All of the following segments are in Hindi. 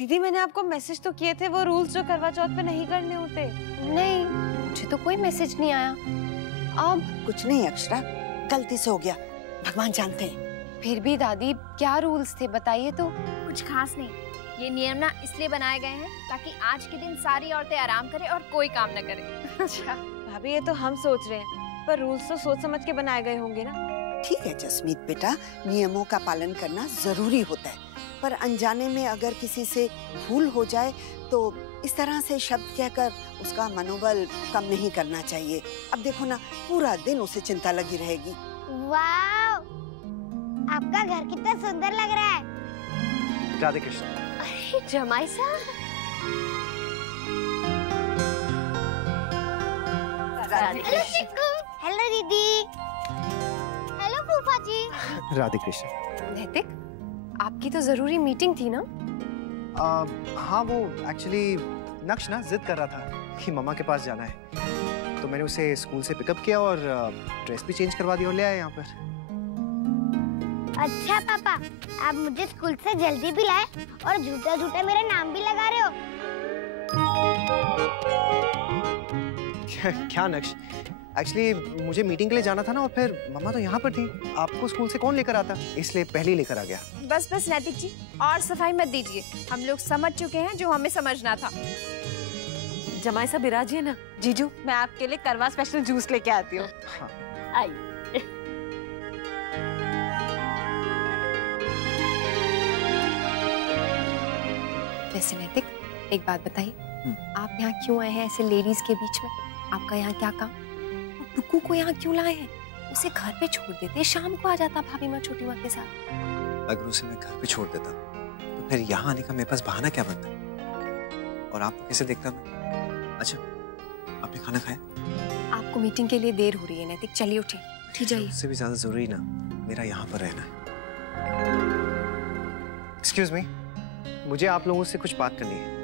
दीदी मैंने आपको मैसेज तो किए थे, वो रूल्स जो करवा चौथ पे नहीं करने होते। नहीं, मुझे तो कोई मैसेज नहीं आया। अब कुछ नहीं अक्षरा, गलती से हो गया, भगवान जानते हैं। फिर भी दादी क्या रूल्स थे बताइए तो। कुछ खास नहीं, ये नियम ना इसलिए बनाए गए हैं ताकि आज के दिन सारी औरतें आराम करें और कोई काम न करें। अच्छा भाभी, ये तो हम सोच रहे हैं, पर रूल्स तो सोच समझ के बनाए गए होंगे ना। ठीक है जसमीत बेटा, नियमों का पालन करना जरूरी होता है, पर अनजाने में अगर किसी से भूल हो जाए तो इस तरह से शब्द कहकर उसका मनोबल कम नहीं करना चाहिए। अब देखो ना, पूरा दिन उसे चिंता लगी रहेगी। वाह, आपका घर कितना सुंदर लग रहा है। राधे कृष्ण। अरे जमाई साहब। हेलो चिक्कू। हेलो दीदी। हेलो फूफा जी। राधे कृष्ण। नैतिक, आपकी तो जरूरी मीटिंग थी ना? हाँ, वो एक्चुअली नक्श ना जिद कर रहा था कि मम्मा के पास जाना है, तो मैंने उसे स्कूल से पिकअप किया और ड्रेस भी चेंज करवा दी और ले आया यहाँ पर। अच्छा पापा, आप मुझे स्कूल से जल्दी भी लाए और झूठा झूठा मेरा नाम भी लगा रहे हो। क्या नक्श, एक्चुअली मुझे मीटिंग के लिए जाना था ना, और फिर मम्मा तो यहाँ पर थी, आपको स्कूल से कौन लेकर आता, इसलिए पहले ही लेकर आ गया। बस बस नैतिक जी, और सफाई मत दीजिए, हम लोग समझ चुके हैं जो हमें समझना था। जमाई साहब बिराजिए ना। जीजू, मैं आपके लिए करवा स्पेशल जूस लेके आती हूँ। हाँ। आई। वैसे नैतिक, एक बात बताइए, आप यहाँ क्यों आए हैं ऐसे लेडीज के बीच में? आपका यहाँ क्या काम? टुकू को यहाँ क्यों लाए हैं? उसे घर पे छोड़ देते, शाम को आ जाता भाभी माँ छोटी माँ के साथ। अगर उसे मैं घर पे छोड़ देता तो फिर यहाँ आने का मेरे पास बहाना क्या बनता, और आपको कैसे देखता मैं? अच्छा, आपने खाना खाया? आपको मीटिंग के लिए देर हो रही है नैतिक, चलिए उठिए जाइए। उससे भी ज्यादा जरूरी ना मेरा यहाँ पर रहना है। एक्सक्यूज मी, मुझे आप लोगों से कुछ बात करनी है।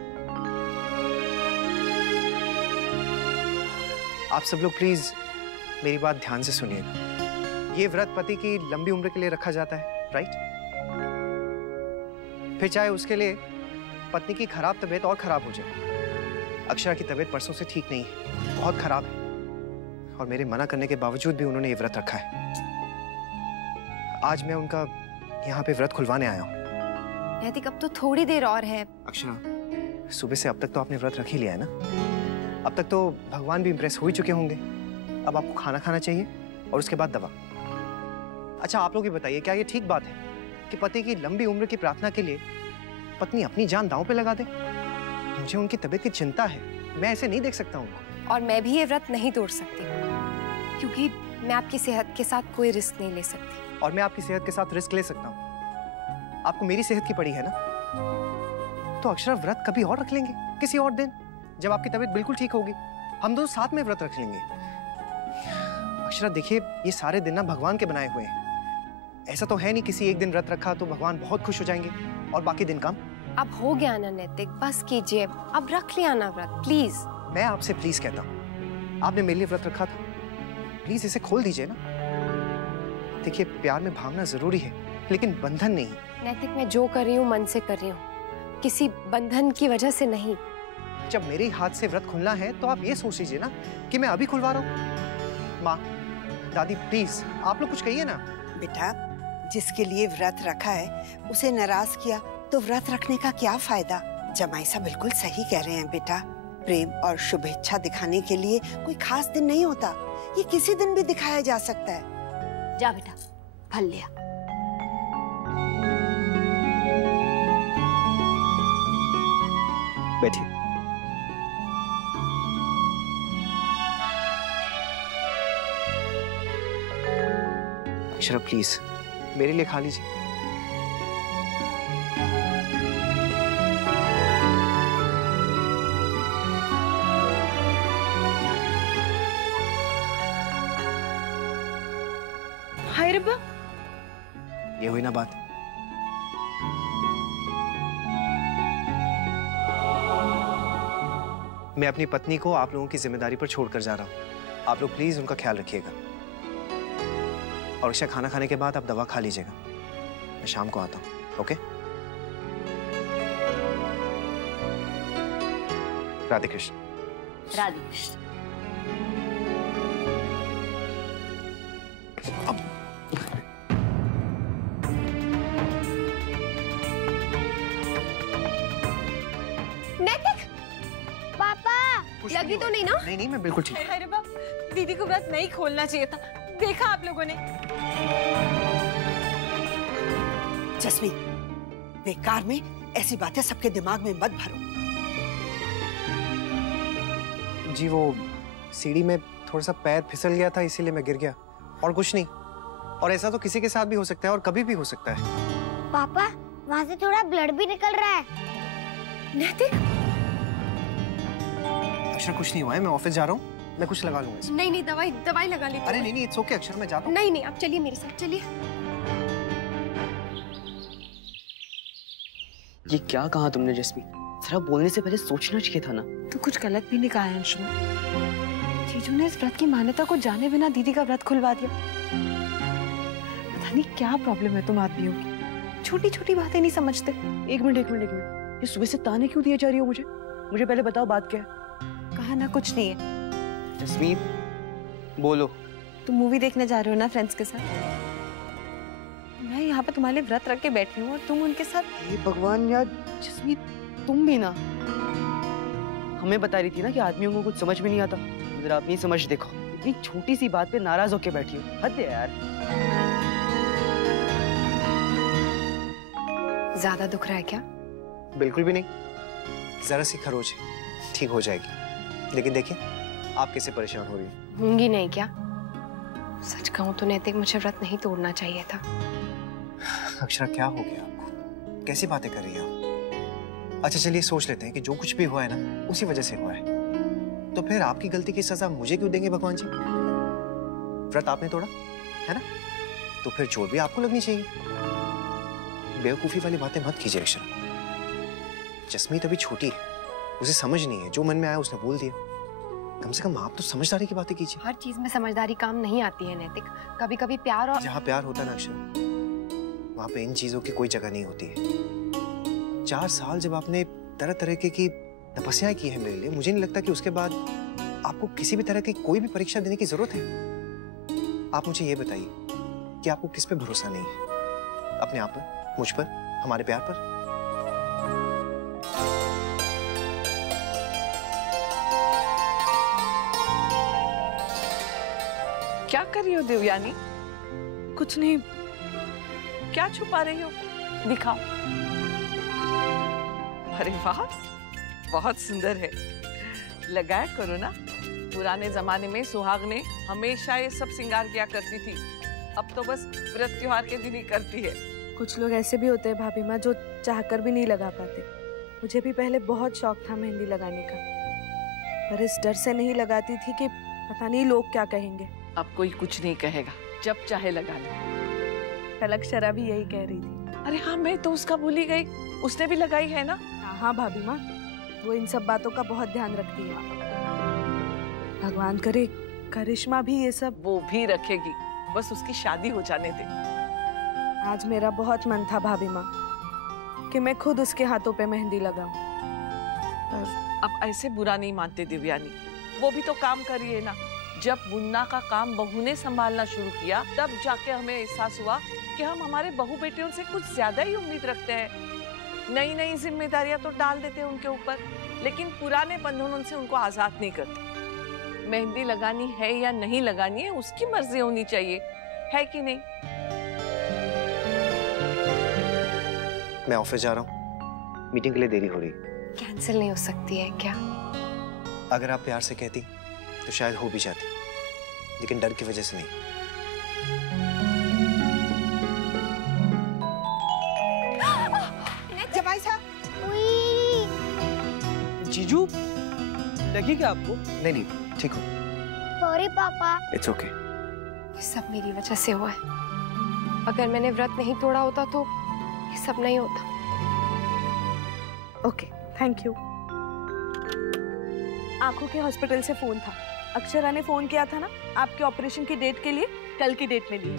आप सब लोग प्लीज मेरी बात ध्यान से सुनिएगा। ये व्रत पति की लंबी उम्र के लिए रखा जाता है, राइट? फिर चाहे उसके लिए पत्नी की खराब तबीयत और खराब हो जाए। अक्षरा की तबीयत परसों से ठीक नहीं है, बहुत खराब है, और मेरे मना करने के बावजूद भी उन्होंने ये व्रत रखा है। आज मैं उनका यहाँ पे व्रत खुलवाने आया हूँ। नैतिक, अब तो थोड़ी देर और है। अक्षरा, सुबह से अब तक तो आपने व्रत रख ही लिया है ना? अब तक तो भगवान भी इम्प्रेस हो ही चुके होंगे। अब आपको खाना खाना चाहिए और उसके बाद दवा। अच्छा, आप लोग ये बताइए, क्या ये ठीक बात है कि पति की लंबी उम्र की प्रार्थना के लिए पत्नी अपनी जान दांव पे लगा दे? मुझे उनकी तबीयत की चिंता है, मैं ऐसे नहीं देख सकता उनको। और मैं भी ये व्रत नहीं तोड़ सकती, क्योंकि मैं आपकी सेहत के साथ कोई रिस्क नहीं ले सकती। और मैं आपकी सेहत के साथ रिस्क ले सकता हूँ। आपको मेरी सेहत की पड़ी है ना? तो अक्षरा, व्रत कभी और रख लेंगे, किसी और दिन, जब आपकी तबीयत बिल्कुल ठीक होगी। हम दोनों साथ में व्रत रख लेंगे। अक्षरा देखिए, ये सारे दिन ना भगवान के बनाए हुए हैं। ऐसा तो है नहीं किसी एक दिन व्रत रखा तो भगवान बहुत खुश हो जाएंगे और बाकी दिन काम। अब हो गया ना नैतिक, बस कीजिए, अब रख लिया ना व्रत, प्लीज। मैं आपसे प्लीज कहता हूँ, आपने मेरे लिए व्रत रखा था, प्लीज इसे खोल दीजिए ना। देखिए, प्यार में भावना जरूरी है, लेकिन बंधन नहीं। नैतिक, मैं जो कर रही हूँ मन से कर रही हूँ, किसी बंधन की वजह से नहीं। जब मेरे हाथ से व्रत खुलना है तो आप ये सोच लीजिए ना कि मैं अभी खुलवा रहा हूँ। माँ, दादी, प्लीज आप लोग कुछ कहिए ना। बेटा, जिसके लिए व्रत रखा है उसे नाराज किया तो व्रत रखने का क्या फायदा? जमाई साहब बिल्कुल सही कह रहे हैं बेटा। प्रेम और शुभेच्छा दिखाने के लिए कोई खास दिन नहीं होता, ये किसी दिन भी दिखाया जा सकता है। जा बेटा, फल लिया। बैठिए। अक्षरा, प्लीज मेरे लिए खा लीजिए। हाय रब्बा, ये हुई ना बात। मैं अपनी पत्नी को आप लोगों की जिम्मेदारी पर छोड़कर जा रहा हूँ। आप लोग प्लीज उनका ख्याल रखिएगा। और अक्षय, खाना खाने के बाद आप दवा खा लीजिएगा। मैं शाम को आता हूँ, ओके? राधे कृष्ण। राधे कृष्ण। नैतिक, पापा लगी तो नहीं ना? नहीं नहीं, मैं बिल्कुल ठीक। अरे बाप, दीदी को व्रत नहीं खोलना चाहिए था। देखा आप लोगों ने? जस्मीन, बेकार में ऐसी बातें सबके दिमाग में मत भरो। जी वो सीढ़ी में थोड़ा सा पैर फिसल गया था, इसीलिए मैं गिर गया, और कुछ नहीं। और ऐसा तो किसी के साथ भी हो सकता है और कभी भी हो सकता है। पापा वहाँ से थोड़ा ब्लड भी निकल रहा है। नैतिक, अक्षर कुछ नहीं हुआ है, मैं ऑफिस जा रहा हूँ, मैं कुछ लगा लूंगा। नहीं नहीं, दवाई लगा ली। अरे नहीं नहीं, इट्स ओके अक्षर, मैं जाता हूँ। नहीं नहीं, आप चलिए मेरे साथ, चलिए। ये क्या कहा तुमने जस्मीन? जरा बोलने से पहले सोचना चाहिए था ना। तो कुछ गलत भी नहीं कहा है अंशुमन। जीजू ने इस व्रत की मान्यता को जाने बिना दीदी का व्रत खुलवा दिया। पता नहीं क्या प्रॉब्लम है तुम आदमियों की, छोटी छोटी बातें नहीं समझते। एक मिनट, ये सुबह से ताने क्यों दिए जा रही हो मुझे? मुझे पहले बताओ बात क्या है? कहा ना कुछ नहीं है। जस्मीन बोलो। तुम मूवी देखने जा रहे हो ना फ्रेंड्स के साथ? मैं यहाँ पे तुम्हारे लिए व्रत रख के बैठी हूँ और तुम उनके साथ। ये भगवान यार जस्मीन, तुम भी ना। हमें बता रही थी ना कि आदमियों को कुछ समझ में नहीं आता। जरा अपनी समझ देखो, इतनी छोटी सी बात पे नाराज होके बैठी हो, हद है यार। ज्यादा दुख रहा है क्या? बिल्कुल भी नहीं, जरा सी खरोच है, ठीक हो जाएगी। लेकिन देखिए आप कैसे परेशान हो रही हैं। होंगी नहीं क्या? सच कहूं तो नैतिक, मुझे व्रत नहीं तोड़ना चाहिए था। अक्षरा क्या हो गया आपको? कैसी बातें कर रही हैं आप? अच्छा चलिए सोच लेते हैं कि जो कुछ भी हुआ है ना उसी वजह से हुआ है, तो फिर आपकी गलती की सजा मुझे क्यों देंगे भगवान जी? व्रत आपने तोड़ा है ना, तो फिर चोट भी आपको लगनी चाहिए। बेवकूफी वाली बातें मत कीजिए अक्षरा। जस्मीत अभी छोटी है, उसे समझ नहीं है, जो मन में आया उसने बोल दिया। कम से कम आप तो समझदारी की बातें कीजिए। हर चीज में समझदारी काम नहीं आती है नैतिक। कभी कभी प्यार और जहाँ प्यार होता है ना अक्षरा, वहां पे इन चीजों की कोई जगह नहीं होती है। 4 साल जब आपने तरह तरह की तपस्याएं की है मेरे लिए, मुझे नहीं लगता कि उसके बाद आपको किसी भी तरह की कोई भी परीक्षा देने की जरूरत है। आप मुझे ये बताइए कि आपको किस पे भरोसा नहीं है? अपने आप पर, मुझ पर, हमारे प्यार पर? क्या कर रही हो देवयानी? कुछ नहीं, क्या छुपा रही हो? दिखाओ। अरे वाह, बहुत सुंदर है, लगाया करो ना। पुराने जमाने में सुहागनें हमेशा ये सब श्रृंगार किया करती थी, अब तो बस व्रत त्योहार के दिन ही करती है। कुछ लोग ऐसे भी होते हैं भाभी माँ जो चाहकर भी नहीं लगा पाते। मुझे भी पहले बहुत शौक था मेहंदी लगाने का, पर इस डर से नहीं लगाती थी कि पता नहीं लोग क्या कहेंगे। अब कोई कुछ नहीं कहेगा, जब चाहे लगा ले। कल अक्षरा भी यही कह रही थी। अरे हाँ, मैं तो उसका भूल ही गई, उसने भी लगाई है ना? हाँ भाभी माँ, वो इन सब बातों का बहुत ध्यान रखती है। भगवान करे करिश्मा भी ये सब। वो भी रखेगी, बस उसकी शादी हो जाने दे। आज मेरा बहुत मन था भाभी माँ कि मैं खुद उसके हाथों पे मेहंदी लगाऊं। अब ऐसे बुरा नहीं मानते दिव्यानी, वो भी तो काम कर रही है ना। जब मुन्ना का काम बहू ने संभालना शुरू किया, तब जाके हमें एहसास हुआ कि हम हमारे बहू बेटियों से कुछ ज्यादा ही उम्मीद रखते हैं। नई नई जिम्मेदारियां तो डाल देते हैं उनके ऊपर, लेकिन पुराने बंधनों से उनको आजाद नहीं करते। मेहंदी लगानी है या नहीं लगानी है, उसकी मर्जी होनी चाहिए, है कि नहीं? मैं ऑफिस जा रहा हूँ, मीटिंग के लिए देरी हो रही। कैंसिल नहीं हो सकती है क्या? अगर आप प्यार से कहती तो शायद हो भी जाती, लेकिन डर की वजह से नहीं। जमाई साहब। जीजू, लगी क्या आपको? नहीं नहीं, ठीक हो। सॉरी पापा। It's okay. ये सब मेरी वजह से हुआ है। अगर मैंने व्रत नहीं तोड़ा होता तो ये सब नहीं होता। Okay, thank you. आंखों के हॉस्पिटल से फोन था, अक्षरा ने फोन किया था ना आपके ऑपरेशन की डेट के लिए, कल की डेट में ली।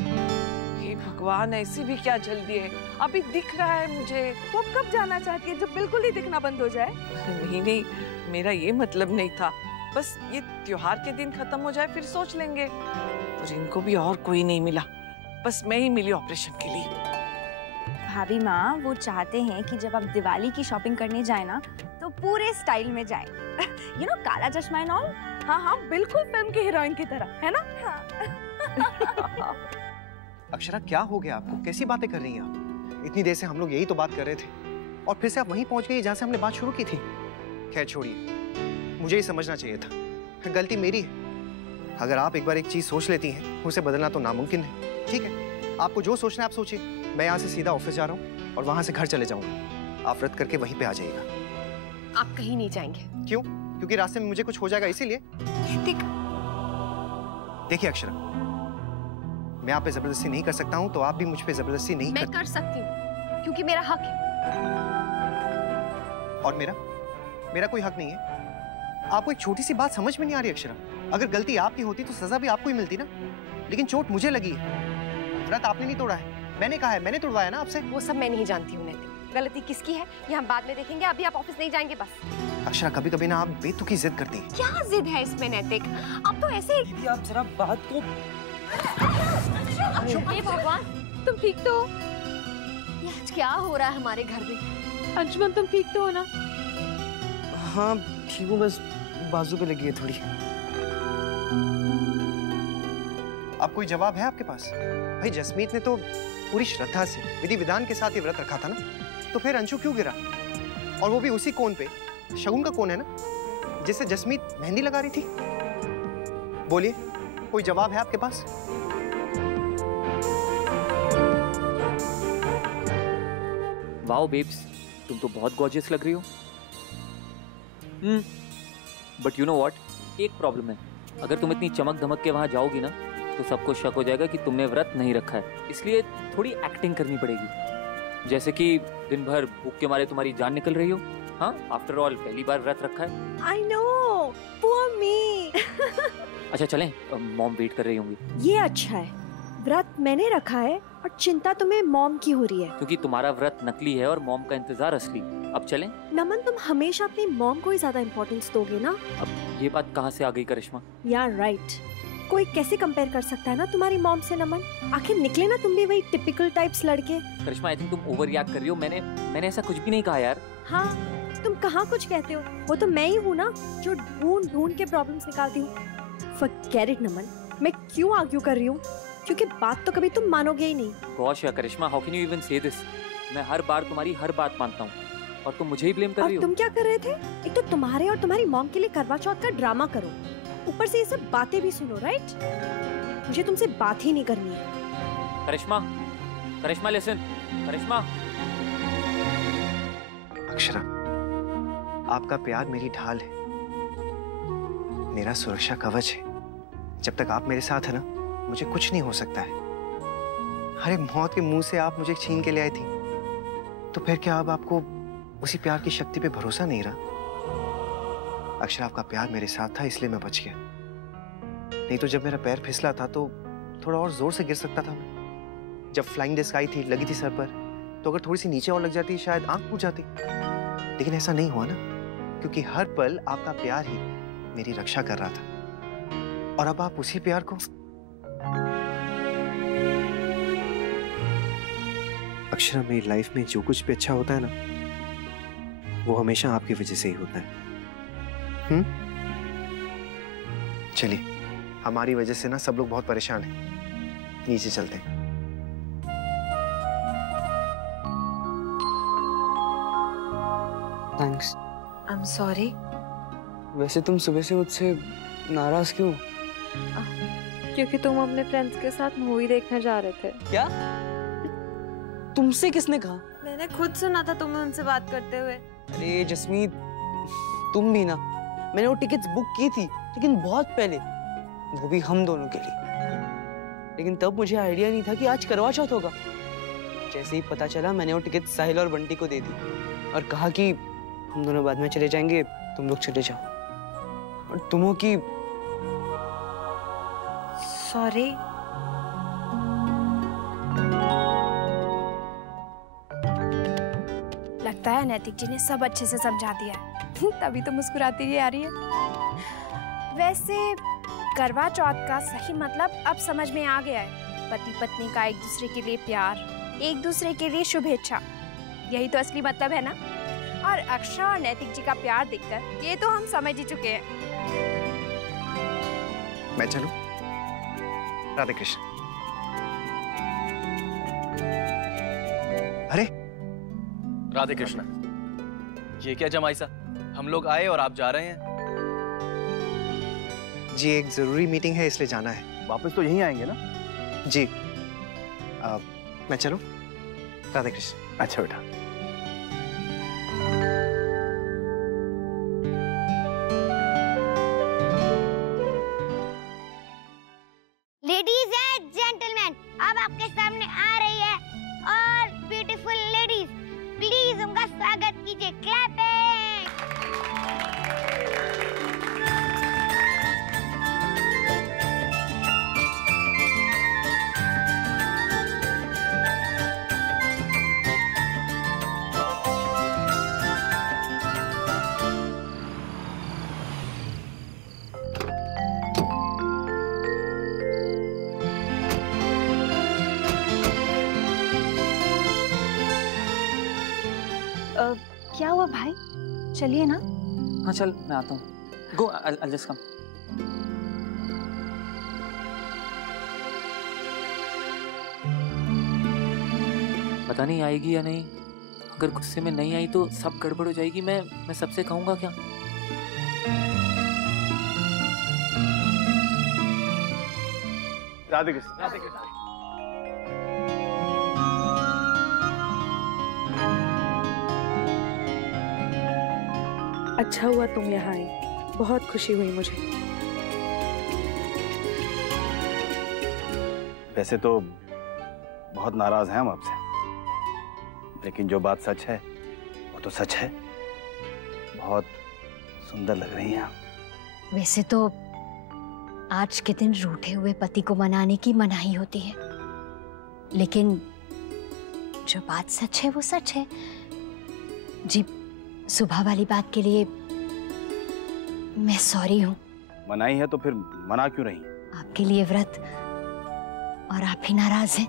हे भगवान, ऐसी भी क्या जल्दी है? अभी दिख रहा है मुझे। वो अब कब जाना चाहती है? जब बिल्कुल ही दिखना बंद हो जाए? नहीं नहीं, मेरा ये मतलब नहीं था। बस ये त्योहार के दिन खत्म हो जाए फिर सोच लेंगे। और इनको भी और कोई नहीं मिला, बस मैं ही मिली ऑपरेशन के लिए। भाभी माँ वो चाहते हैं कि जब आप दिवाली की शॉपिंग करने जाए ना तो पूरे स्टाइल में जाए। यू नो, काला चश्मा एंड ऑल। हाँ हाँ, बिल्कुल फिल्म की हीरोइन की तरह, है ना? हाँ। अक्षरा, क्या हो गया आपको? कैसी बातें कर रही हैं आप? इतनी देर से हम लोग यही तो बात कर रहे थे और फिर से आप वहीं पहुंच गई जहां से हमने बात शुरू की थी। खैर छोड़िए, मुझे ही समझना चाहिए था, गलती मेरी है। अगर आप एक बार एक चीज सोच लेती हैं, उसे बदलना तो नामुमकिन है। ठीक है, आपको जो सोचना है आप सोचिए। मैं यहाँ से सीधा ऑफिस जा रहा हूँ और वहां से घर चले जाऊंगा। आप व्रत करके वहीं पे आ जाइएगा। आप कहीं नहीं जाएंगे। क्यों? क्योंकि रास्ते में मुझे कुछ हो जाएगा इसीलिए? देखिए अक्षरा, मैं आप पे जबरदस्ती नहीं कर सकता हूँ, तो आप भी मुझ पे जबरदस्ती नहीं मैं कर सकती हूँ क्योंकि मेरा हक है। और मेरा कोई हक नहीं है? आपको एक छोटी सी बात समझ में नहीं आ रही अक्षरा। अगर गलती आपकी होती तो सजा भी आपको ही मिलती ना, लेकिन चोट मुझे लगी है। व्रत आपने नहीं तोड़ा है, मैंने कहा है, मैंने तोड़वाया ना आपसे। वो सब मैं नहीं जानती हूँ नैतिक। गलती किसकी है ये हम बाद में देखेंगे, अभी आप ऑफिस नहीं जाएंगे बस। अक्षरा, कभी कभी ना आप बेतुकी जिद करती हैं। क्या जिद है इसमें नैतिक? अब तो ऐसे दीदी आप जरा बात को। हे भगवान, तुम ठीक तो हो? ये आज क्या हो रहा है हमारे घर में? अंजुमन, तुम ठीक तो हो ना? हाँ ठीक हूँ, बस बाजू पे लगी है थोड़ी। अब कोई जवाब है आपके पास? भाई जसमीत ने तो पूरी श्रद्धा से विधि विधान के साथ ये व्रत रखा था ना, तो फिर अंशु क्यों गिरा? और वो भी उसी कोन पे। शगुन का कोन है ना, जिससे जसमीत मेहंदी लगा रही थी। बोलिए, कोई जवाब है आपके पास? वाओ बेब्स, तुम तो बहुत गॉर्जियस लग रही हो। बट यू नो व्हाट, एक प्रॉब्लम है। अगर तुम इतनी चमक धमक के वहां जाओगी ना तो सबको शक हो जाएगा कि तुमने व्रत नहीं रखा है। इसलिए थोड़ी एक्टिंग करनी पड़ेगी, जैसे कि दिन भर भूख के मारे तुम्हारी जान निकल रही हो। हाँ, आफ्टर ऑल पहली बार व्रत रखा है। I know, poor me. अच्छा चलें, मॉम वेट कर रही होंगी। ये अच्छा है, व्रत मैंने रखा है और चिंता तुम्हें मॉम की हो रही है। क्योंकि तुम्हारा व्रत नकली है और मॉम का इंतजार असली। अब चलें? नमन, तुम हमेशा अपनी मॉम को ही ज्यादा इम्पोर्टेंस दोगे ना। अब ये बात कहाँ से आ गई करिश्मा? यार राइट, कोई कैसे कंपेयर कर सकता है ना तुम्हारी मॉम से नमन? आखिर निकले ना तुम भी वही टिपिकल टाइप्स लड़के। करिश्मा, आई थिंक तुम ओवर रिएक्ट कर रही हो। मैंने ऐसा कुछ भी नहीं कहा यार। हाँ, तुम कहाँ कुछ कहते हो, वो तो मैं ही हूँ ना जो ढूंढ ढूंढ के प्रॉब्लम्स निकालती हूँ। फॉरगेट इट नमन, मैं क्यों आर्ग्यू कर रही हूँ, क्योंकि बात तो कभी तुम मानोगे ही नहीं। गॉश या करिश्मा, हाउ कैन यू इवन से दिस? मैं हर बार तुम्हारी हर बात मानता हूँ और तुम मुझे ही ब्लेम कर रही हो। तुम क्या कर रहे थे? एक तो तुम्हारे और तुम्हारी मॉम के लिए करवा चौथ का ड्रामा करो, ऊपर से ये सब बातें भी सुनो। राइट, मुझे तुमसे बात ही नहीं करनी है। करिश्मा लिसन। करिश्मा। अक्षरा, आपका प्यार मेरी ढाल है, मेरा सुरक्षा कवच है। जब तक आप मेरे साथ है ना, मुझे कुछ नहीं हो सकता है। अरे मौत के मुंह से आप मुझे छीन के ले आई थी, तो फिर क्या अब आपको उसी प्यार की शक्ति पे भरोसा नहीं रहा? अक्षरा, आपका प्यार मेरे साथ था इसलिए मैं बच गया, नहीं तो जब मेरा पैर फिसला था तो थोड़ा और जोर से गिर सकता था मैं। जब फ्लाइंग डिस्क आई थी, लगी थी सर पर, तो अगर थोड़ी सी नीचे और लग जाती शायद आंख फूट जाती। लेकिन ऐसा नहीं हुआ ना, क्योंकि हर पल आपका प्यार ही मेरी रक्षा कर रहा था। और अब आप उसी प्यार को। अक्षरा, मेरी लाइफ में जो कुछ भी अच्छा होता है ना, वो हमेशा आपकी वजह से ही होता है। चलिए, हमारी वजह से ना सब लोग बहुत परेशान हैं, नीचे चलते हैं। थैंक्स। I am sorry. वैसे तुम सुबह से मुझसे नाराज क्यों? क्योंकि तुम अपने फ्रेंड्स के साथ मूवी देखने जा रहे थे। क्या? तुमसे किसने कहा? मैंने खुद सुना था तुम्हें उनसे बात करते हुए। अरे जसमीत, तुम भी ना। मैंने वो टिकट्स बुक की थी, लेकिन बहुत पहले, वो भी हम दोनों के लिए। लेकिन तब मुझे आइडिया नहीं था कि आज करवा चौथ होगा। जैसे ही पता चला, मैंने वो टिकट साहिल और बंटी को दे दी और कहा कि हम दोनों बाद में चले जाएंगे, तुम लोग चले जाओ। और तुम हो कि सॉरी। है, नैतिक जी ने सब अच्छे से समझा दिया है। तभी तो मुस्कुराती ही आ रही है। वैसे करवा चौथ का सही मतलब अब समझ में आ गया है। पति पत्नी का एक दूसरे के लिए प्यार, एक दूसरे के लिए शुभेच्छा, यही तो असली मतलब है ना। और अक्षरा और नैतिक जी का प्यार देखकर ये तो हम समझ ही चुके हैं। मैं चलूं? राधे कृष्ण। अरे राधे कृष्ण, ये क्या जमाई सा, हम लोग आए और आप जा रहे हैं? जी एक जरूरी मीटिंग है इसलिए जाना है। वापस तो यहीं आएंगे ना? जी मैं चलूं? राधे कृष्ण। अच्छा बेटा। लेडीज एंड जेंटलमैन, अब आपके सामने आ रही है और ब्यूटीफुल लेडीज, प्लीज उनका स्वागत कीजिए। क्लैपिंग। क्या हुआ भाई? चलिए ना। हाँ चल, मैं आता हूँ। गो, I'll just come। पता नहीं आएगी या नहीं। अगर गुस्से में नहीं आई तो सब गड़बड़ हो जाएगी। मैं सबसे कहूँगा क्या? राधे कृष्ण। राधे कृष्ण। अच्छा हुआ तुम यहाँ आई, बहुत खुशी हुई मुझे। वैसे तो बहुत नाराज हैं हम आपसे, लेकिन जो बात सच है वो तो सच है। बहुत सुंदर लग रही हैं आप। वैसे तो आज के दिन रूठे हुए पति को मनाने की मनाही होती है, लेकिन जो बात सच है वो सच है। जी सुबह वाली बात के लिए मैं सॉरी हूँ। मनाई है तो फिर मना क्यों रही? आपके लिए व्रत, और आप ही नाराज हैं।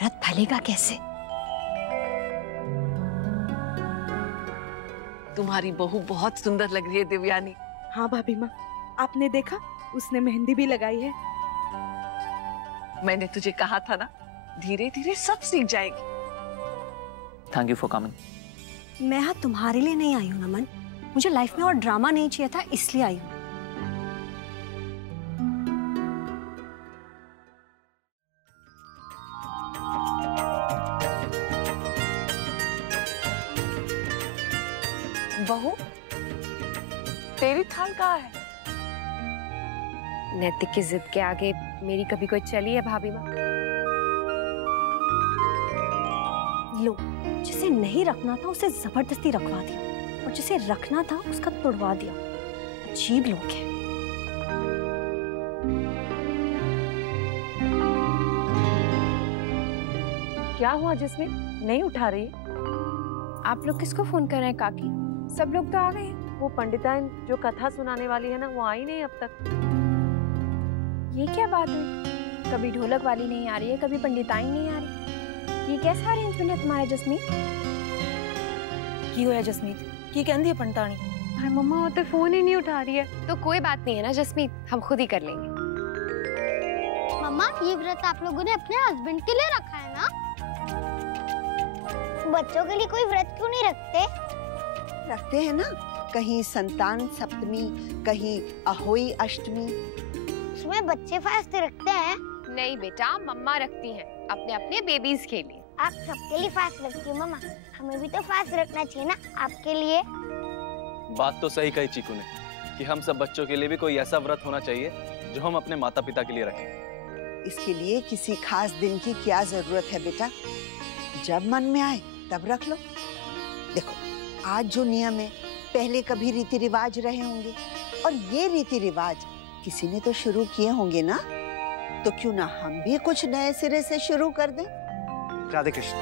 व्रत फलेगा कैसे? तुम्हारी बहू बहुत सुंदर लग रही है दिव्यानी। हाँ भाभी माँ, आपने देखा उसने मेहंदी भी लगाई है। मैंने तुझे कहा था ना, धीरे धीरे सब सीख जाएगी। Thank you for coming. मैं यहाँ तुम्हारे लिए नहीं आई हूँ नमन, मुझे लाइफ में और ड्रामा नहीं चाहिए था, इसलिए आई हूँ। बहू, तेरी थाल कहाँ है? नैतिक की जिद के आगे मेरी कभी कोई चली है भाभी माँ? लो, जिसे नहीं रखना था उसे जबरदस्ती रखवा दिया, और जिसे रखना था उसका तोड़वा दिया। अजीब लोग हैं। क्या हुआ जिसमें नहीं उठा रही? आप लोग किसको फोन कर रहे हैं काकी? सब लोग तो आ गए हैं। वो पंडिताइन जो कथा सुनाने वाली है ना, वो आई नहीं अब तक। ये क्या बात हुई? कभी ढोलक वाली नहीं आ रही है, कभी पंडिताइन नहीं आ रही। ये कैसा अरेंजमेंट है तुम्हारा जसमीत? की होया जसमीत? की कहंदी है पंडितानी? हाय मम्मा, वो तो फोन ही नहीं उठा रही है। तो कोई बात नहीं है ना जसमीत, हम खुद ही कर लेंगे। मम्मा, ये व्रत आप लोगों ने अपने हस्बैंड के लिए रखा है ना? बच्चों के लिए कोई व्रत क्यों नहीं रखते? रखते हैं ना, कहीं संतान सप्तमी, कहीं अहोई अष्टमी। उसमें बच्चे फास्ट रखते हैं? नहीं बेटा, मम्मा रखती हैं अपने अपने बेबीज के लिए। आप सबके लिए फास्ट रखती हो मम्मा, हमें भी तो फास्ट रखना चाहिए ना आपके लिए। बात तो सही कही चीकू ने कि हम सब बच्चों के लिए भी कोई ऐसा व्रत होना चाहिए जो हम अपने माता पिता के लिए रखें। इसके लिए किसी खास दिन की क्या जरूरत है बेटा, जब मन में आए तब रख लो। देखो, आज जो नियम है पहले कभी रीति रिवाज रहे होंगे, और ये रीति रिवाज किसी ने तो शुरू किए होंगे ना, तो क्यों ना हम भी कुछ नए सिरे से शुरू कर दें। राधे कृष्ण।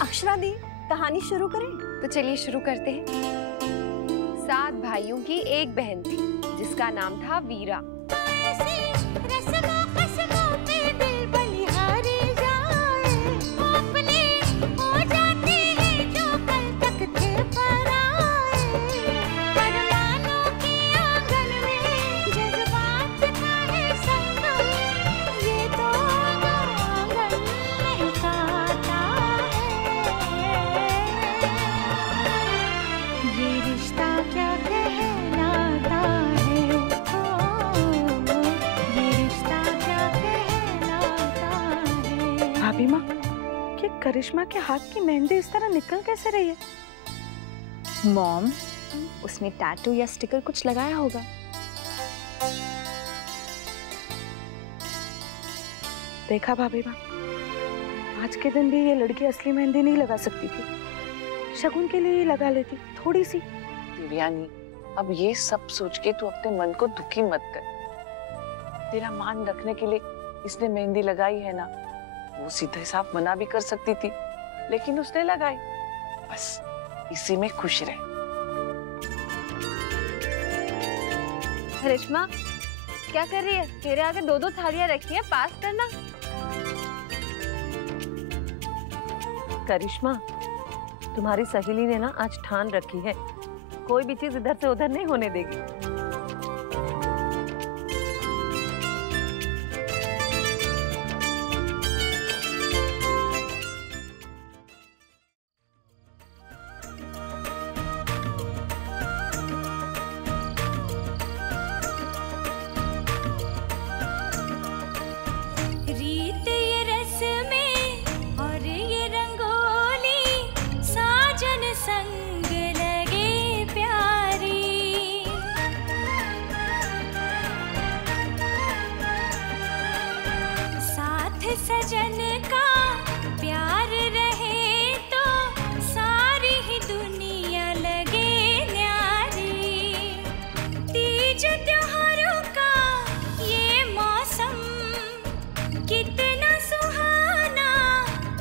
अक्षरा दी, कहानी शुरू करें? तो चलिए शुरू करते हैं। 7 भाइयों की एक बहन थी जिसका नाम था वीरा। भाभी माँ, ये करिश्मा के हाथ की मेहंदी इस तरह निकल कैसे रही है? मॉम, उसने टैटू या स्टिकर कुछ लगाया होगा। देखा भाभी माँ, आज के दिन भी ये लड़की असली मेहंदी नहीं लगा सकती थी, शगुन के लिए ही लगा लेती थोड़ी सी। दिव्यानी, अब ये सब सोच के तू अपने मन को दुखी मत कर। तेरा मान रखने के लिए इसने मेहंदी लगाई है ना, वो सीधे साफ मना भी कर सकती थी, लेकिन उसने लगाई। बस इसी में खुश रहे। करिश्मा, क्या कर रही है? तेरे आगे 2-2 थालियां रखी है, पास करना। करिश्मा, तुम्हारी सहेली ने ना आज ठान रखी है, कोई भी चीज इधर से उधर नहीं होने देगी। सजन का प्यार रहे तो सारी ही दुनिया लगे न्यारी। तीज त्योहारों का ये मौसम कितना सुहाना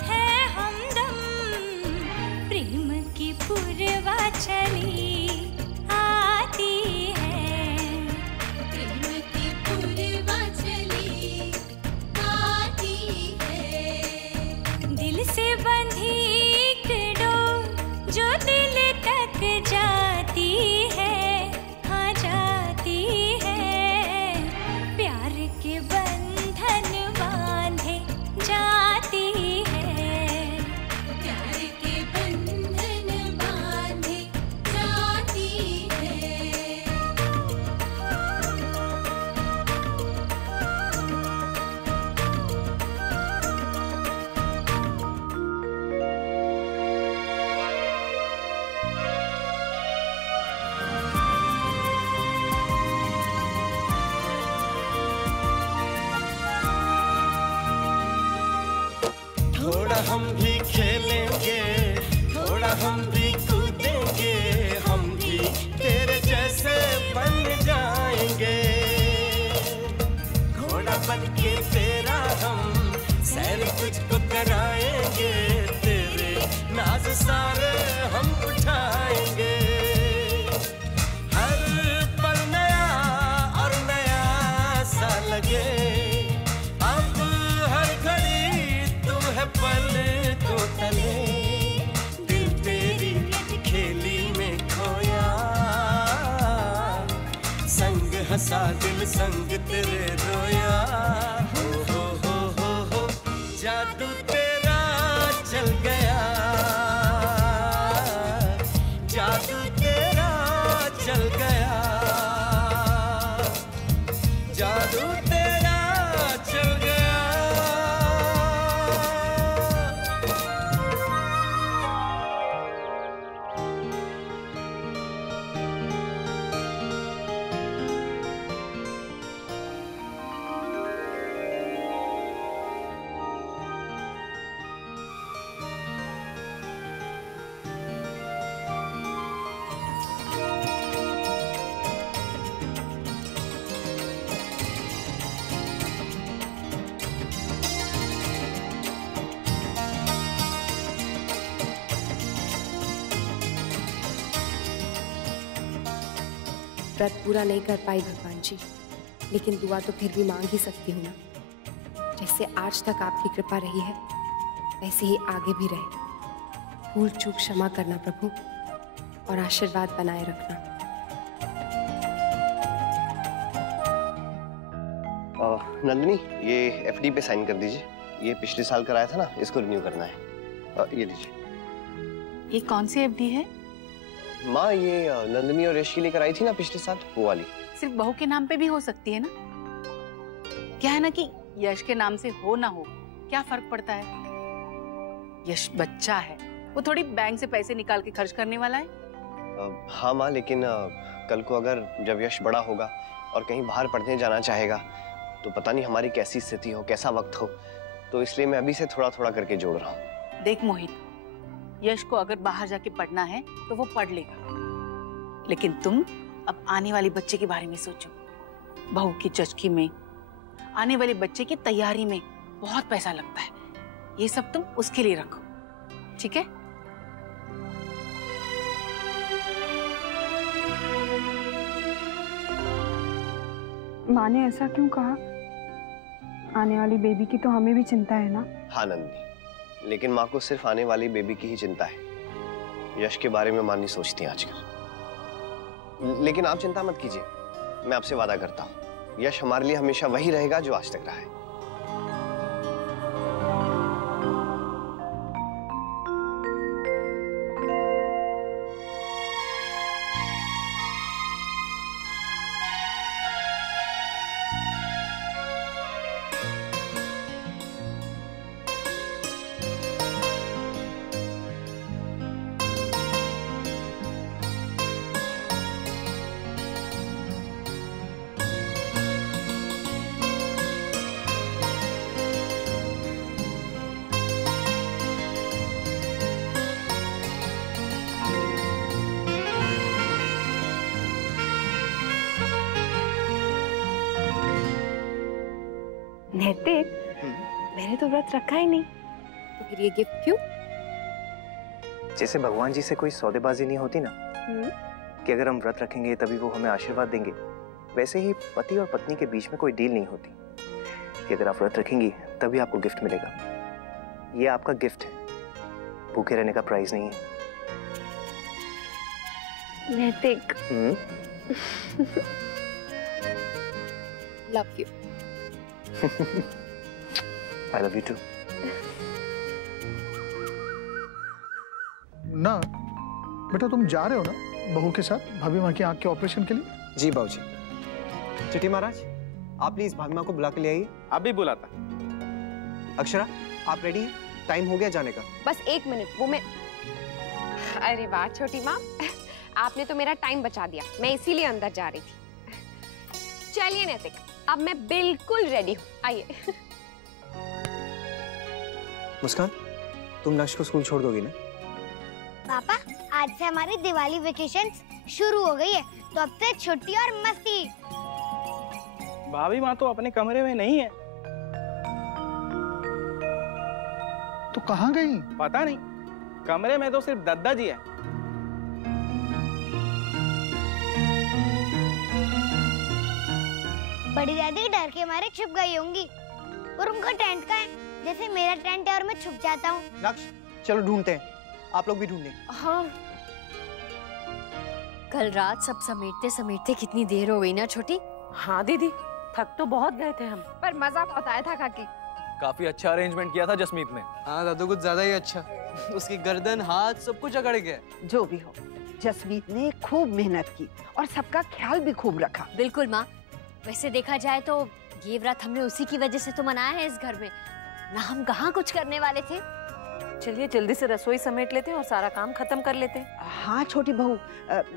है हमदम। प्रेम की पुरवा चली आती है, प्रेम की पुरवा चली आती है। दिल से बंधी एक डोर जो दिल तक जाती है, हाँ जाती है। प्यार के बंधन बांधे जाती है, प्यार के बंधन बांधे जाती है। थोड़ा हम भी खेलेंगे, थोड़ा हम भी कूदेंगे, हम भी तेरे जैसे बन जाएंगे। घोड़ा बन के तेरा हम सैर तुझको कराएंगे, तेरे नाज सारे हम उठाएंगे। हर पल नया और नया सा लगे, अब हर घड़ी तू है पल को तले। दिल तेरी खेली में खोया, संग हंसा दिल संग तेरे रोया। हो जादू तेरा चल गया, जादू तेरा चल गया, जादू तेरा चल गया। व्रत पूरा नहीं कर पाई भगवान जी, लेकिन दुआ तो फिर भी मांग ही सकती हूँ ना। जैसे आज तक आपकी कृपा रही है वैसे ही आगे भी रहे। भूल चूक क्षमा करना प्रभु, और आशीर्वाद बनाए रखना। नंदिनी, ये एफडी पे साइन कर दीजिए। ये पिछले साल कराया था ना, इसको रिन्यू करना है। ये लीजिए। ये कौन सी एफडी है? माँ, ये नंदिनी और यश के लिए कराई थी ना पिछले साल, वो वाली। सिर्फ बहू के नाम पे भी हो सकती है ना? क्या है ना कि यश के नाम से हो ना हो, क्या फर्क पड़ता है? यश बच्चा है, वो थोड़ी बैंक से पैसे निकाल के खर्च करने वाला है। हाँ माँ, लेकिन कल को अगर जब यश बड़ा होगा और कहीं बाहर पढ़ने जाना चाहेगा तो पता नहीं हमारी कैसी स्थिति हो, कैसा वक्त हो, तो इसलिए मैं अभी से थोड़ा थोड़ा करके जोड़ रहा हूँ। देख मोहित, यश को अगर बाहर जाके पढ़ना है तो वो पढ़ लेगा, लेकिन तुम अब आने वाले बच्चे के बारे में सोचो। बहू की चचकी में, आने वाले बच्चे की तैयारी में बहुत पैसा लगता है, ये सब तुम उसके लिए रखो, ठीक है? माँ ने ऐसा क्यों कहा? आने वाली बेबी की तो हमें भी चिंता है ना। हाँ नंदिनी, लेकिन माँ को सिर्फ आने वाली बेबी की ही चिंता है। यश के बारे में माँ नहीं सोचती आजकल। लेकिन आप चिंता मत कीजिए, मैं आपसे वादा करता हूँ, यश हमारे लिए हमेशा वही रहेगा जो आज तक रहा है। नैतिक, मैंने तो व्रत रखा ही नहीं। तो फिर ये गिफ्ट क्यों? जैसे भगवान जी से कोई सौदेबाजी नहीं होती ना, कि अगर हम व्रत रखेंगे तभी वो हमें आशीर्वाद देंगे, वैसे ही पति और पत्नी के बीच में कोई डील नहीं होती कि अगर आप व्रत रखेंगी तभी आपको गिफ्ट मिलेगा। ये आपका गिफ्ट है, भूखे रहने का प्राइज नहीं है। नैतिक, love you. I love you too. ना बेटा, तुम जा रहे हो ना बहू के साथ भाभी माँ की आंख के ऑपरेशन के लिए? जी बाबूजी। चिट्ठी महाराज, आप प्लीज भाभी माँ को बुला के ले आइए। आप भी बुलाता। अक्षरा, आप रेडी हैं? टाइम हो गया जाने का। बस 1 मिनट, वो मैं। अरे वाह छोटी माँ, आपने तो मेरा टाइम बचा दिया, मैं इसीलिए अंदर जा रही थी। चलिए नैतिक, अब मैं बिल्कुल रेडी हूँ, आइए। मुस्कान, तुम नक्श को स्कूल छोड़ दोगी ना? पापा, आज से हमारी दिवाली वेकेशन शुरू हो गई है, तो अब से छुट्टी और मस्ती। भाभी माँ तो अपने कमरे में नहीं है। तो कहाँ गई? पता नहीं, कमरे में तो सिर्फ दद्दा जी है। बड़ी दादी डर के मारे छुप गई होंगी, और उनका टेंट का है, जैसे मेरा टेंट है और मैं छुप जाता हूँ। नक्श, चलो ढूंढते हैं, आप लोग भी ढूंढें। हाँ, कल रात सब समेटते समेटते कितनी देर हो गई ना छोटी। हाँ दीदी, थक तो बहुत गए थे हम, पर मजा बहुत आया था काकी। काफी अच्छा अरेंजमेंट किया था जसमीत ने। हाँ दादू, कुछ ज्यादा ही अच्छा। उसकी गर्दन, हाथ सब कुछ अकड़ गया। जो भी हो, जसमीत ने खूब मेहनत की और सबका ख्याल भी खूब रखा। बिल्कुल माँ, वैसे देखा जाए तो ये व्रत हमने उसी की वजह से तो मनाया है इस घर में, ना हम कहाँ कुछ करने वाले थे। चलिए जल्दी से रसोई समेट लेते हैं और सारा काम खत्म कर लेते हैं। हाँ छोटी बहू,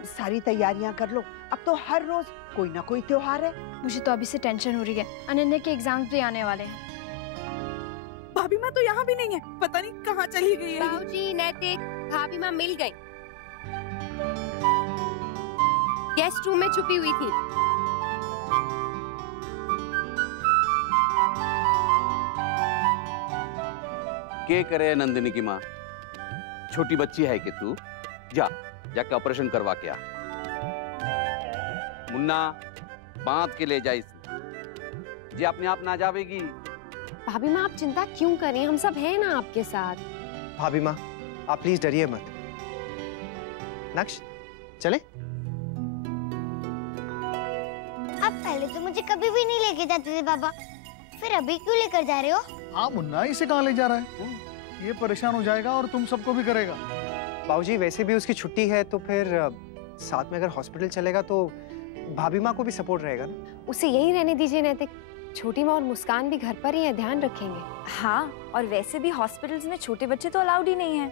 सारी तैयारियां कर लो, अब तो हर रोज कोई ना कोई त्योहार है। मुझे तो अभी से टेंशन हो रही है, अनन्या के एग्जाम्स भी आने वाले हैं। भाभी माँ तो यहाँ भी नहीं है, पता नहीं कहाँ चली गई है। बाबूजी, नैतिक, भाभी माँ मिल गई, गेस्ट रूम में छुपी हुई थी। के करे नंदिनी की माँ, छोटी बच्ची है कि तू? जा जाके ऑपरेशन करवा के आ। मुन्ना बांध के ले जाए इसे, ये अपने आप ना जावेगी। भाभी माँ आप चिंता क्यों करें, हम सब हैं ना आपके साथ। भाभी माँ आप प्लीज डरिए मत। नक्श चले। आप पहले तो मुझे कभी भी नहीं लेके जाते थे पापा, फिर अभी क्यों लेकर जा रहे हो? हाँ मुन्ना, इसे कहाँ ले जा रहा है? ये परेशान हो जाएगा और तुम सबको भी करेगा। बाबूजी वैसे भी उसकी छुट्टी है, तो फिर साथ में अगर हॉस्पिटल चलेगा तो भाभी माँ को भी सपोर्ट रहेगा ना। उसे यहीं रहने दीजिए नैतिक, छोटी माँ और मुस्कान भी घर पर ही है, ध्यान रखेंगे। हाँ, और वैसे भी हॉस्पिटल्स में छोटे बच्चे तो अलाउड ही नहीं है।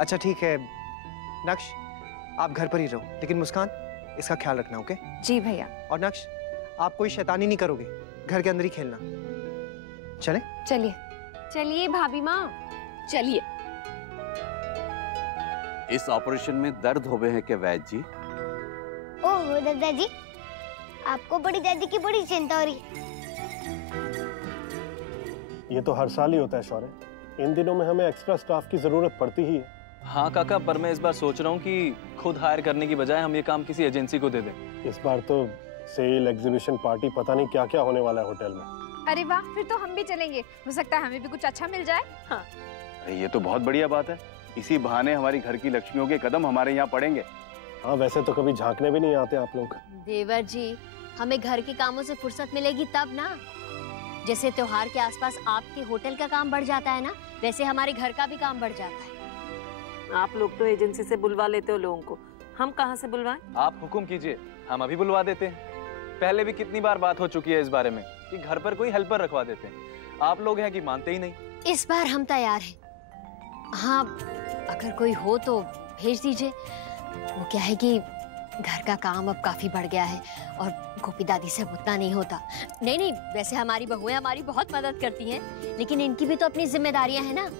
अच्छा ठीक है नक्श, आप घर पर ही रहो, लेकिन मुस्कान इसका ख्याल रखना, ओके? जी भैया। और नक्श आप कोई शैतानी नहीं करोगे, घर के अंदर ही खेलना। चले? चलिए चलिए भाभी माँ चलिए। इस ऑपरेशन में दर्द हो गए हैं क्या वैद्य जी? ओहो दादाजी, आपको बड़ी दादी की बड़ी चिंता हो रही है। ये तो हर साल ही होता है शौर्य, इन दिनों में हमें एक्स्ट्रा स्टाफ की जरूरत पड़ती ही है। हाँ काका, पर मैं इस बार सोच रहा हूँ कि खुद हायर करने की बजाय हम ये काम किसी एजेंसी को दे दें। इस बार तो सेल, एग्जीबिशन, पार्टी, पता नहीं क्या क्या होने वाला है होटल में। अरे वाह, फिर तो हम भी चलेंगे, हो सकता है हमें भी कुछ अच्छा मिल जाए। हाँ। अरे ये तो बहुत बढ़िया बात है, इसी बहाने हमारी घर की लक्ष्मियों के कदम हमारे यहाँ पड़ेंगे। हाँ वैसे तो कभी झांकने भी नहीं आते आप लोग। देवर जी, हमें घर के कामों से फुर्सत मिलेगी तब ना। जैसे त्योहार के आसपास आपके होटल का काम बढ़ जाता है ना, वैसे हमारे घर का भी काम बढ़ जाता है। आप लोग तो एजेंसी से बुलवा लेते हो लोगों को, हम कहाँ से बुलवाएं? आप हुक्म कीजिए, हम अभी बुलवा देते हैं। पहले भी कितनी बार बात हो चुकी है इस बारे में कि घर पर कोई हेल्पर रखवा देते हैं, आप लोग हैं कि मानते ही नहीं। इस बार हम तैयार हैं। हाँ, अगर कोई हो तो भेज दीजिए। वो क्या है कि घर का काम अब काफी बढ़ गया है और गोपी दादी से उतना नहीं होता। नहीं, वैसे हमारी बहुएं हमारी बहुत मदद करती हैं, लेकिन इनकी भी तो अपनी जिम्मेदारियां हैं ना।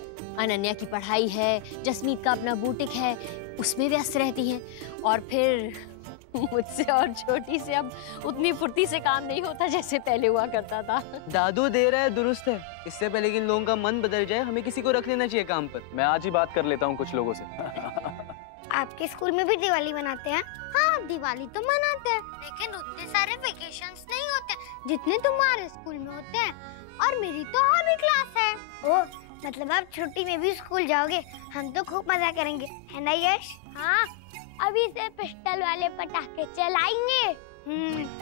अनन्या की पढ़ाई है, जसमीत का अपना बुटीक है, उसमें व्यस्त रहती हैं, और फिर मुझसे और छोटी से अब उतनी फुर्ती से काम नहीं होता जैसे पहले हुआ करता था। दादू दे रहा है दुरुस्त है, इससे पहले कि इन लोगों का मन बदल जाए हमें किसी को रख लेना चाहिए काम पर। मैं आज ही बात कर लेता हूँ कुछ लोगों से। आपके स्कूल में भी दिवाली मनाते हैं? हाँ दिवाली तो मनाते हैं, लेकिन उतने सारे वेकेशंस नहीं होते जितने तुम्हारे स्कूल में होते हैं। और मेरी तो हॉबी क्लास है। ओह, मतलब आप छुट्टी में भी स्कूल जाओगे? हम तो खूब मजा करेंगे, है ना यश? हाँ, अभी से पिस्टल वाले पटाखे चलाएंगे।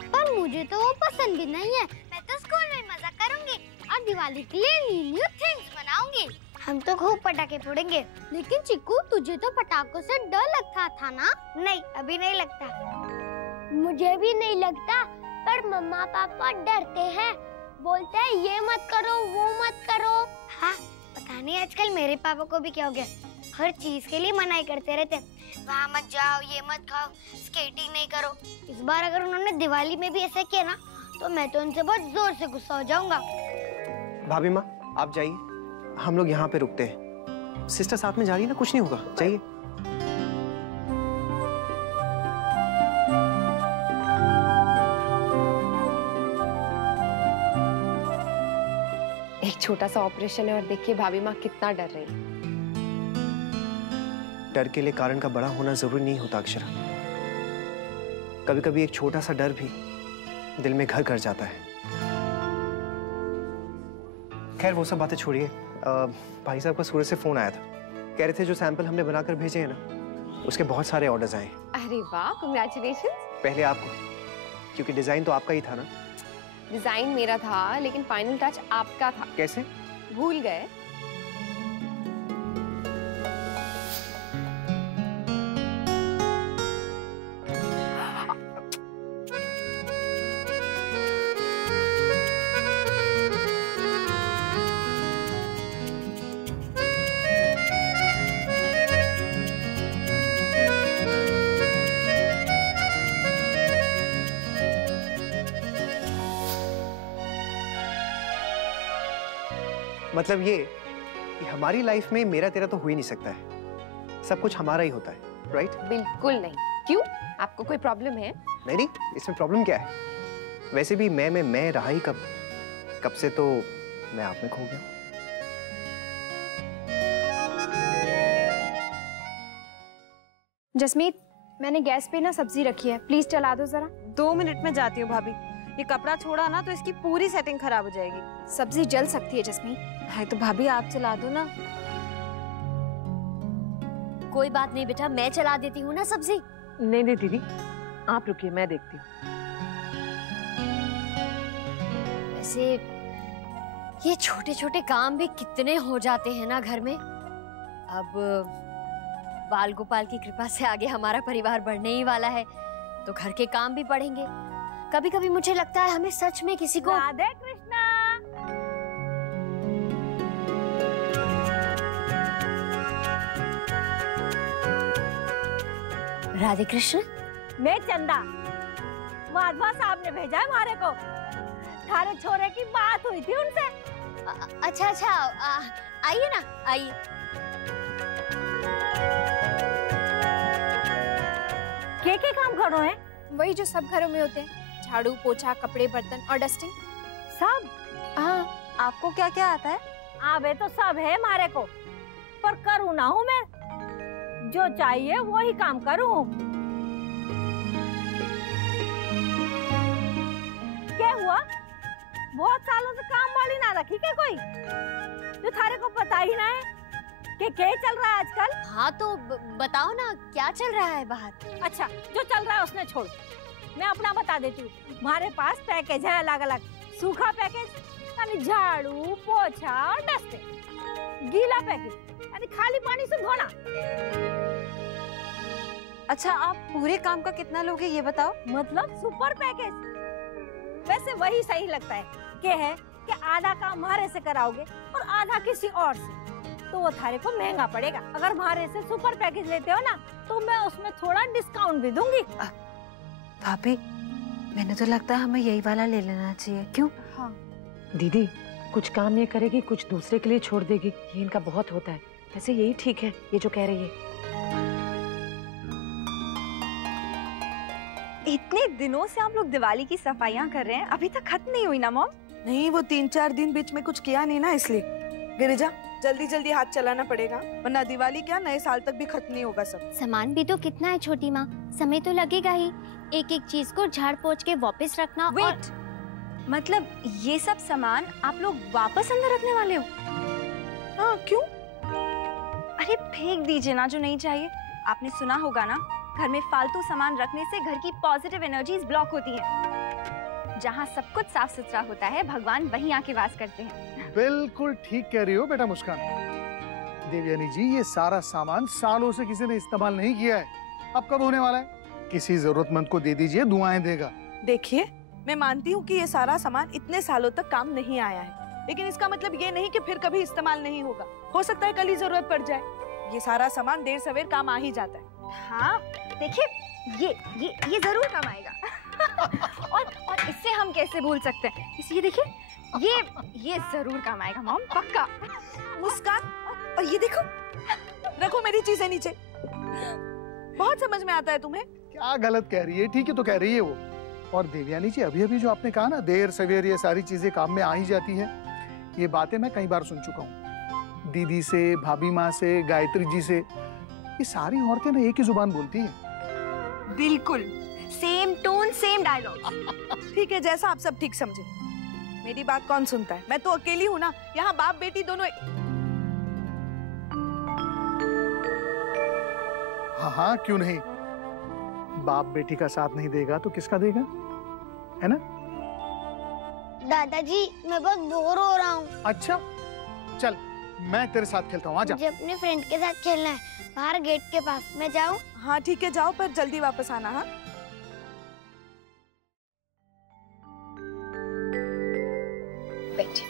पर मुझे तो वो पसंद भी नहीं है। मैं तो स्कूल में मजा करूंगी और दिवाली के लिए न्यू थिंग्स बनाऊंगी। हम तो खूब पटाखे फोड़ेंगे। लेकिन चिक्कू, तुझे तो पटाखों से डर लगता था ना? नहीं, अभी नहीं लगता। मुझे भी नहीं लगता, पर मम्मा पापा डरते हैं, बोलते हैं ये मत करो वो मत करो। हाँ, पता नहीं आजकल मेरे पापा को भी क्या हो गया, हर चीज के लिए मनाही करते रहते हैं। वहाँ मत जाओ, ये मत खाओ, स्केटिंग नहीं करो। इस बार अगर उन्होंने दिवाली में भी ऐसा किया ना, तो मैं तो उनसे बहुत जोर से गुस्सा हो जाऊंगा। भाभी माँ आप जाइए, हम लोग यहाँ पे रुकते हैं। सिस्टर साथ में जा रही है ना, कुछ नहीं होगा, जाइए। एक छोटा सा ऑपरेशन है और देखिए भाभी माँ कितना डर रही है। डर के लिए कारण का बड़ा होना जरूरी नहीं होता अक्षरा। कभी कभी एक छोटा सा डर भी दिल में घर कर जाता है। खैर वो सब बातें छोड़िए। भाई साहब का सूरत से फोन आया था, कह रहे थे जो सैंपल हमने बनाकर भेजे हैं ना, उसके बहुत सारे ऑर्डर्स आए। अरे वाह, कांग्रेचुलेशंस। पहले आपको, क्योंकि डिजाइन तो आपका ही था ना। डिजाइन मेरा था, लेकिन फाइनल टच आपका था। कैसे भूल गए? मतलब ये कि हमारी लाइफ में मेरा तेरा तो हो ही नहीं सकता है, सब कुछ हमारा ही होता है, राइट? बिल्कुल नहीं। क्यों, आपको कोई प्रॉब्लम है? नहीं, इसमें प्रॉब्लम क्या है? वैसे भी मैं रहा ही कब से तो मैं आप में खो गया। जसमीत, मैंने गैस पे ना सब्जी रखी है, प्लीज चला दो जरा। 2 मिनट में जाती हूँ भाभी। ये कपड़ा छोड़ा ना तो इसकी पूरी सेटिंग खराब हो जाएगी। सब्जी जल सकती है जस्मीन। है तो भाभी आप चला दो ना। कोई बात नहीं बेटा, मैं चला देती हूँ ना सब्जी। नहीं नहीं दीदी, आप रुकिए, मैं देखती हूँ। वैसे ये छोटे छोटे काम भी कितने हो जाते हैं ना घर में। अब बाल गोपाल की कृपा से आगे हमारा परिवार बढ़ने ही वाला है, तो घर के काम भी बढ़ेंगे। कभी कभी मुझे लगता है हमें सच में किसी को राधे कृष्णा। राधे कृष्ण। मैं चंदा, माधवा साहब ने भेजा है हमारे को। थारे छोरे की बात हुई थी उनसे। अच्छा अच्छा, आइए ना, आइए। क्या काम करो है? वही जो सब घरों में होते हैं, झाड़ू पोछा कपड़े बर्तन और डस्टिंग सब। हाँ, आपको क्या क्या आता है? आवे तो सब है हमारे को, पर करूँ ना हूँ मैं। जो चाहिए वही काम करूँ। क्या हुआ? बहुत सालों से काम वाली ना रखी क्या कोई? जो थारे को पता ही ना है कि क्या चल रहा है आजकल? हाँ तो बताओ ना, क्या चल रहा है बाहर? अच्छा, जो चल रहा है उसने छोड़, मैं अपना बता देती हूँ। हमारे पास पैकेज है अलग अलग। सूखा पैकेज यानी झाड़ू पोछा और डस्टिंग। गीला पैकेज यानी खाली पानी से धोना। अच्छा, आप पूरे काम का कितना लोगे ये बताओ। मतलब सुपर पैकेज। वैसे वही सही लगता है कि आधा काम हमारे से कराओगे और आधा किसी और से, तो वो थारे को महंगा पड़ेगा। अगर हमारे से सुपर पैकेज लेते हो ना, तो मैं उसमें थोड़ा डिस्काउंट भी दूंगी। भाभी, मैंने तो लगता है हमें यही वाला ले लेना चाहिए। क्यों? हाँ। दीदी, कुछ काम ये करेगी, कुछ दूसरे के लिए छोड़ देगी। ये इनका बहुत होता है। वैसे यही ठीक है, ये जो कह रही है। इतने दिनों से आप लोग दिवाली की सफाइयां कर रहे हैं, अभी तक खत्म नहीं हुई ना मॉम? नहीं, वो 3-4 दिन बीच में कुछ किया नहीं ना, इसलिए। गिरिजा, जल्दी जल्दी हाथ चलाना पड़ेगा, वरना दिवाली क्या नए साल तक भी खत्म नहीं होगा सब। सामान भी तो कितना है छोटी माँ, समय तो लगेगा ही। एक एक चीज को झाड़ पोंछ के वापस रखना। वेट, मतलब ये सब सामान आप लोग वापस अंदर रखने वाले हो? हाँ, क्यों? अरे फेंक दीजिए ना जो नहीं चाहिए। आपने सुना होगा ना, घर में फालतू सामान रखने से घर की पॉजिटिव एनर्जीज ब्लॉक होती है। जहाँ सब कुछ साफ सुथरा होता है, भगवान वहीं आके वास करते हैं। बिल्कुल ठीक कह रही हो बेटा मुस्कान। देवयानी जी, ये सारा सामान सालों से किसी ने इस्तेमाल नहीं किया है, अब कब होने वाला है? किसी जरूरतमंद को दे दीजिए, दुआएं देगा। देखिए, मैं मानती हूँ कि ये सारा सामान इतने सालों तक काम नहीं आया है, लेकिन इसका मतलब ये नहीं कि फिर कभी इस्तेमाल नहीं होगा। हो सकता है कल ही जरूरत पड़ जाए। ये सारा सामान देर सवेर काम आ ही जाता है। हाँ, देखिए ये जरूर काम आएगा। और इससे हम कैसे भूल सकते हैं? इस ये देखिए, ये जरूर काम आएगा मॉम, पक्का। मुस्कान, और ये देखो, रखो मेरी चीजें नीचे। बहुत समझ में आता है तुम्हें। क्या गलत कह रही है? ठीक ही तो कह रही है वो। और देवयानी जी, अभी अभी जो आपने कहा ना, देर सवेर ये सारी चीजें काम में आ ही जाती है, ये बातें मैं कई बार सुन चुका हूँ। दीदी से, भाभी माँ से, गायत्री जी से। ये सारी औरतें ना एक ही जुबान बोलती हैं। बिल्कुल सेम टोन, सेम डायलॉग। ठीक है, जैसा आप सब ठीक समझे। मेरी बात कौन सुनता है? मैं तो अकेली हूँ ना, यहाँ बाप बेटी दोनों। हाँ हाँ, क्यों नहीं। बाप बेटी का साथ नहीं देगा तो किसका देगा, है ना? दादाजी, मैं बहुत बोर हो रहा हूँ। अच्छा, चल मैं तेरे साथ खेलता हूँ, आजा। मुझे अपने फ्रेंड के साथ खेलना है, बाहर गेट के पास। मैं जाऊँ? हाँ ठीक है, जाओ, पर जल्दी वापस आना। हाँ, बैठिए।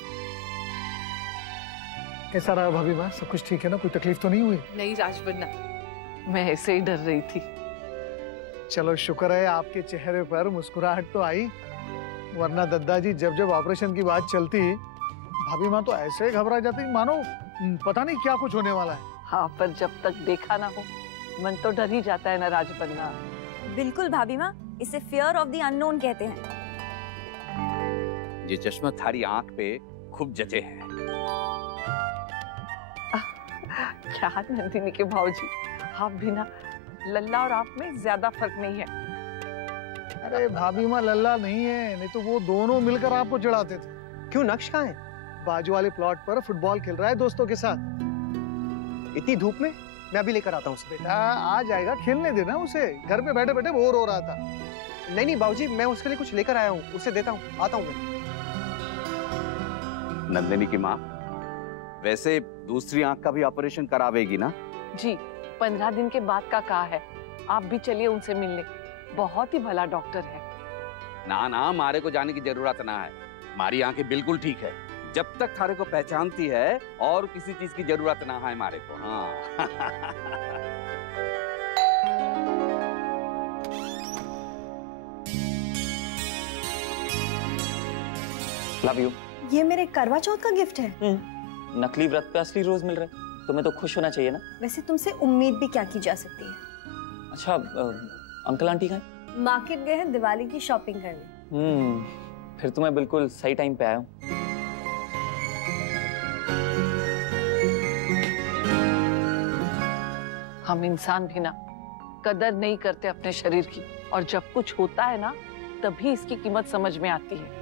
कैसा रहा भाभी माँ? सब कुछ ठीक है ना? कोई तकलीफ तो नहीं हुई? नहीं राजबन्ना, मैं ऐसे ही डर रही थी। चलो शुक्र है आपके चेहरे पर मुस्कुराहट तो आई, वरना दद्दा जी जब जब ऑपरेशन की बात चलती, भाभी माँ तो ऐसे घबरा जाती मानो पता नहीं क्या कुछ होने वाला है। हाँ, पर जब तक देखा ना हो, मन तो डर ही जाता है ना राजबन्ना। बिल्कुल भाभी माँ, इसे फियर ऑफ द अननोन कहते हैं। ये चश्मा थारी आंख पे खूब जचे है। क्या नंदिनी के भाऊजी, आप भी ना लल्ला और आप में ज्यादा फर्क नहीं है। अरे भाभी माँ लल्ला नहीं है, नहीं तो वो दोनों मिलकर आपको चिढ़ाते थे। क्यों, नक्श कहाँ है? बाजू वाले प्लॉट पर फुटबॉल खेल रहा है दोस्तों के साथ। इतनी धूप में? मैं अभी लेकर आता हूँ उसे। बेटा आ जाएगा, खेलने देना उसे, घर पे बैठे बैठे बोर हो रहा था। नहीं नहीं बाबूजी, मैं उसके लिए कुछ लेकर आया हूँ, उसे देता हूँ, आता हूँ मैं। नंदिनी की माँ, वैसे दूसरी आंख का भी ऑपरेशन करावेगी ना? जी, 15 दिन के बाद का कहा है। आप भी चलिए उनसे मिलने, बहुत ही भला डॉक्टर है। ना ना, मारे को जाने की जरूरत ना है, हमारी आंखें बिल्कुल ठीक है। जब तक थारे को पहचानती है और किसी चीज की जरूरत ना है मारे को। हाँ लव यू। ये मेरे करवा चौथ का गिफ्ट है। नकली व्रत पे असली रोज मिल रहे, तुम्हें तो खुश होना चाहिए ना। वैसे तुमसे उम्मीद भी क्या की जा सकती है। अच्छा, अंकल आंटी कहाँ? मार्केट गए हैं दिवाली की शॉपिंग करने। फिर तो मैं बिल्कुल सही टाइम पे आया हूँ। हम इंसान भी ना कदर नहीं करते अपने शरीर की, और जब कुछ होता है ना तभी इसकी कीमत समझ में आती है।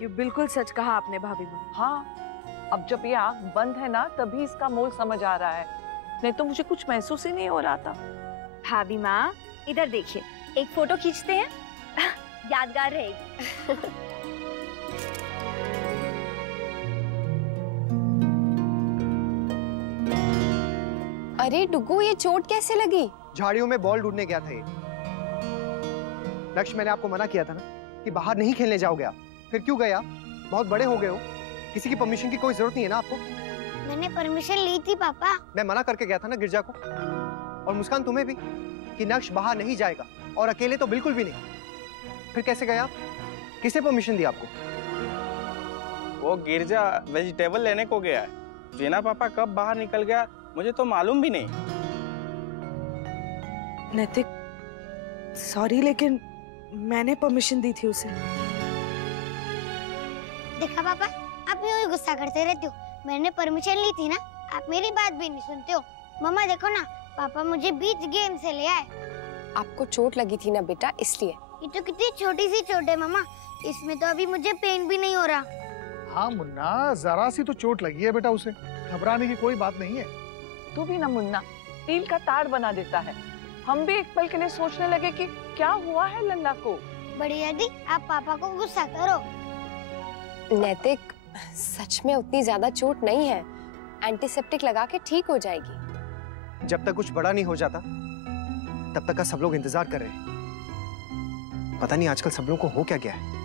ये बिल्कुल सच कहा आपने भाभी माँ। हाँ, अब जब ये आँख बंद है ना तभी इसका मोल समझ आ रहा है, नहीं तो मुझे कुछ महसूस ही नहीं हो रहा था। भाभी माँ इधर देखिए, एक फोटो खींचते हैं, यादगार रहेगी। अरे डुगू, ये चोट कैसे लगी? झाड़ियों में बॉल ढूंढने गया था ये। लक्ष्य, मैंने आपको मना किया था ना कि बाहर नहीं खेलने जाओगे आप, फिर क्यों गए आप? बहुत बड़े हो गए हो, किसी की परमिशन की कोई जरूरत नहीं है ना आपको। मैंने परमिशन ली थी पापा। मैं मना करके गया था ना गिरजा को, और मुस्कान तुम्हें भी, कि नक्श बाहर नहीं जाएगा, और अकेले तो बिल्कुल भी नहीं। फिर कैसे गए आप? किसने परमिशन दी आपको? वो गिरजा वेजिटेबल लेने को गया है। जीना पापा कब बाहर निकल गया मुझे तो मालूम भी नहीं। नैतिक, सॉरी, लेकिन मैंने परमिशन दी थी उसे। देखा पापा, आप यूं ही गुस्सा करते रहते हो। मैंने परमिशन ली थी ना, आप मेरी बात भी नहीं सुनते हो। मम्मा देखो ना, पापा मुझे बीच गेम से ले आए। आपको चोट लगी थी ना बेटा, इसलिए। ये तो कितनी छोटी सी चोट है मम्मा, इसमें तो अभी मुझे पेन भी नहीं हो रहा। हाँ मुन्ना, जरा सी तो चोट लगी है बेटा, उसे घबराने की कोई बात नहीं है। तू भी ना मुन्ना, तिल का ताड़ बना देता है। हम भी एक पल के लिए सोचने लगे कि क्या हुआ है लल्ला को। बड़ी दादी, आप पापा को गुस्सा करो। नैतिक, सच में उतनी ज्यादा चोट नहीं है, एंटीसेप्टिक लगा के ठीक हो जाएगी। जब तक कुछ बड़ा नहीं हो जाता तब तक का सब लोग इंतजार कर रहे हैं। पता नहीं आजकल सब लोगों को हो क्या गया है।